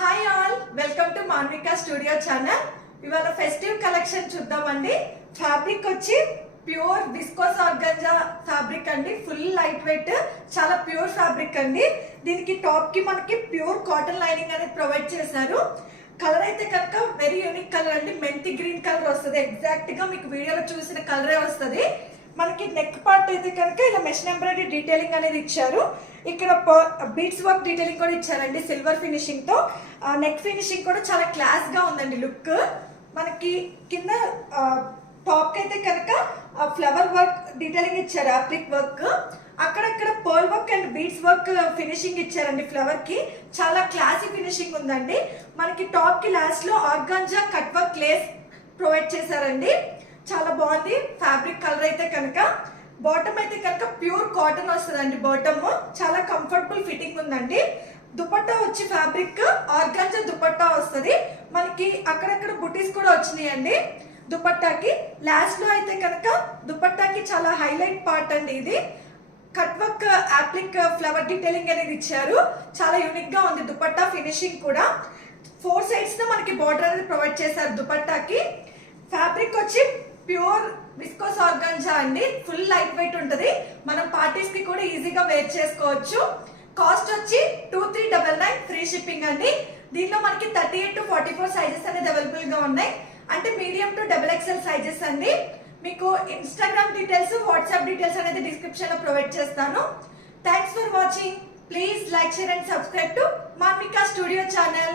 Hi all, welcome to Manvika studio channel. ఇవాళ festive collection చూద్దామండి. Fabric వచ్చి ప్యూర్ విస్కోస్ ఆర్గంజా ఫ్యాబ్రిక్ అండి. Full light weight, చాలా pure fabric అండి. దీనికి టాప్ కి మనకి ప్యూర్ కాటన్ లైనింగ్ అనేది ప్రొవైడ్ చేశారు. కలర్ అయితే కనుక వెరీ యూనిక్ కలర్ అండి. మెంతి గ్రీన్ కలర్ వస్తుంది. ఎగ్జాక్ట్ గా మీకు వీడియోలో చూసిన కలరే వస్తుంది. మనకి నెక్ పార్ట్ అయితే కనుక ఇలా మెషిన్ ఎంబ్రాయిడరీ డీటెయిలింగ్ అనేది ఇచ్చారు. ఇక్కడ బీడ్స్ వర్క్ డీటెయిలింగ్ కూడా ఇచ్చారండి సిల్వర్ ఫినిషింగ్ తో. నెక్ ఫినిషింగ్ కూడా చాలా క్లాస్ గా ఉందండి లుక్. మనకి కింద టాప్ కి అయితే కనుక ఫ్లవర్ వర్క్ డీటెయిలింగ్ ఇచ్చారు, అప్లిక్ వర్క్. అక్కడక్కడ pearl work and beads work finishing ఇచ్చారండి. ఫ్లవర్ కి చాలా క్లాసీ ఫినిషింగ్ ఉందండి. మనకి టాప్ కి లాస్ట్ లో organza cut work lace provide చేశారండి. చాలా బాగుంది ఫ్యాబ్రిక్. కలర్ అయితే కనుక బాటమ్ అయితే కనుక ప్యూర్ కాటన్ వస్తుందండి. బాటమ్ చాలా కంఫర్టబుల్ ఫిట్టింగ్ ఉందండి. దుపట్టా వచ్చి ఫ్యాబ్రిక్ ఆర్గాంజా దుపట్టా వస్తుంది. మనకి అక్కడక్కడ బుటీస్ కూడా వచ్చినాయండి దుపట్టాకి. లాస్ట్ లో అయితే కనుక దుపట్టాకి చాలా హైలైట్ పార్ట్ అండి ఇది. కట్ వర్క్ అప్లిక్ ఫ్లవర్ డీటెయిలింగ్ అనేది ఇచ్చారు. చాలా యూనిక్ గా ఉంది దుపట్టా ఫినిషింగ్ కూడా. 4 సైడ్స్ లో మనకి బార్డర్ అనేది ప్రొవైడ్ చేశారు దుపట్టాకి. ఫ్యాబ్రిక్ వచ్చి ప్యూర్ విస్కోస్ ఆర్గాంజా అండి. ఫుల్ లైట్ వెయిట్ ఉంటుంది. మనం పార్టీస్ కి కూడా ఈజీగా వేర్ చేసుకోవచ్చు. కాస్ట్ వచ్చి 2399 ఫ్రీ షిప్పింగ్ అండి. దీనిలో మనకి 38 to 44 సైజెస్ అనేది అవైలబుల్ గా ఉన్నాయి. అంటే మీడియం టు XXL సైజెస్ అండి. మీకు ఇన్స్టాగ్రామ్ డీటెయిల్స్, వాట్సాప్ డీటెయిల్స్ అనేది డిస్క్రిప్షన్ లో ప్రొవైడ్ చేస్తాను. Thanks for watching. Please like, share and subscribe to Manvika studio channel.